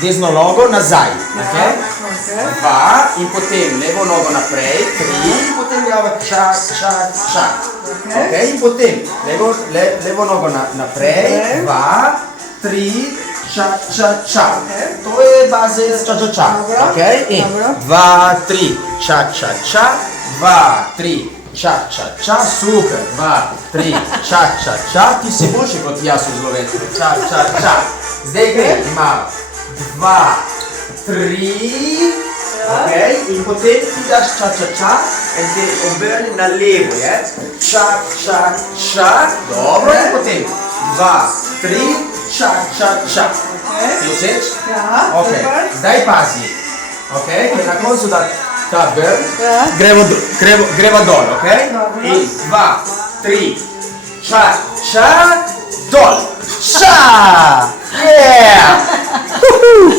desno nogo nazaj. Okay? Okay. 2 in potem levo nogo naprej, 3 in potem glava čak, čak, čak. Okay? In potem levo nogo naprej, 2, 3, čak, čak, čak. To je baze čak, čak, čak. Okay? In 2, 3, čak, čak, čak, 2, 3, čak, čak, čak, super, 2, 3, čak, čak, čak, ti si boljši kot jaz v Slovenski, čak, čak, čak. Zdaj gre, imamo 2, 3, okay? In potem ti daš čak, čak, čak in te obrni na levo, je? Čak, čak, čak, dobro, in potem 2, 3, čak, čak, čak. Ti všeč? Ja, Okay. super. Zdaj pazi, okay? Ker na koncu da ta brn, Ja. greva dol, okay? Dobro. In 2, 3, čak, čak, dol. Čak! Yeah!